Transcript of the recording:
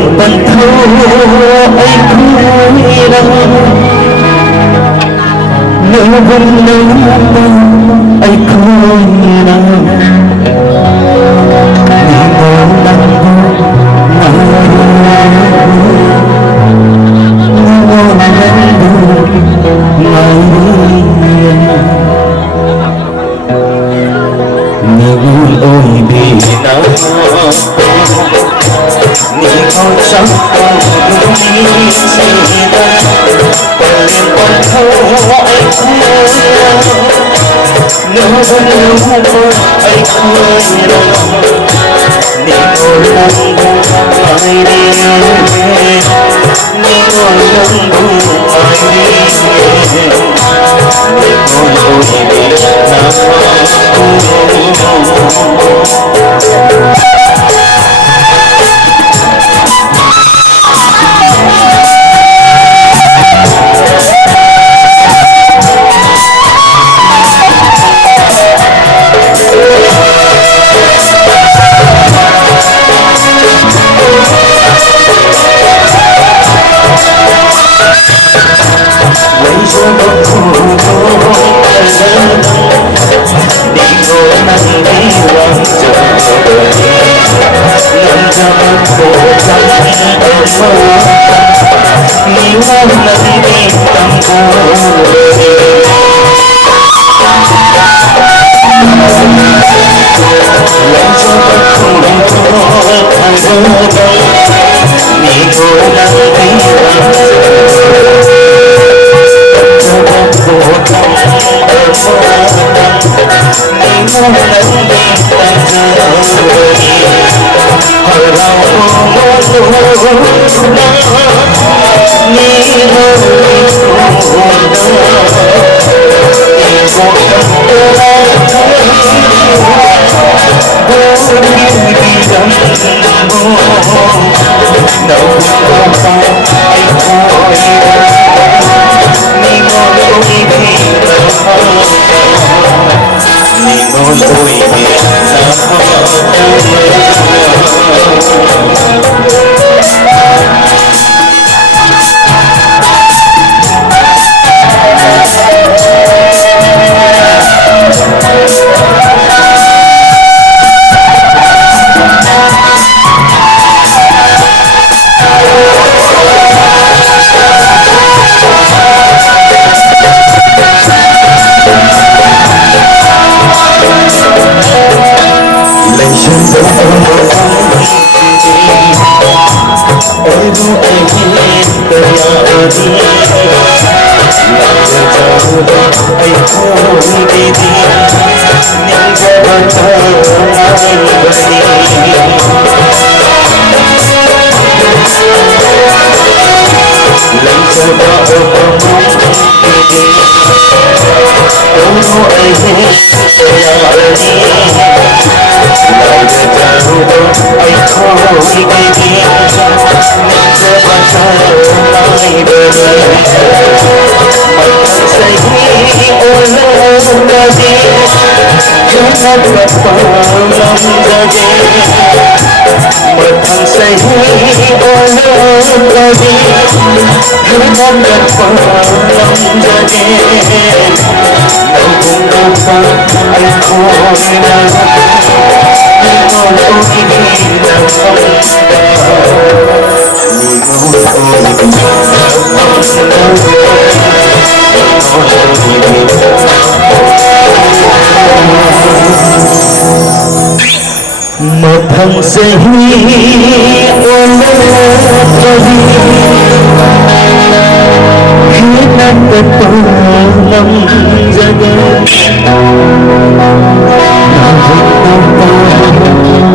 bần thâu ấy vui lòng nếu vẫn nấu ấy vui lòng vì ngô đăng ôi vì nào ni con trắng con đi xây ra còn liền con thâu anh nếu vẫn lưu anh khơi lòng ni con lăng ai đi ni con lăng ai đi ni con ôi vì một thằng giấy ôm cho đi khi nát cơn tâm ra đời nào vẫn đau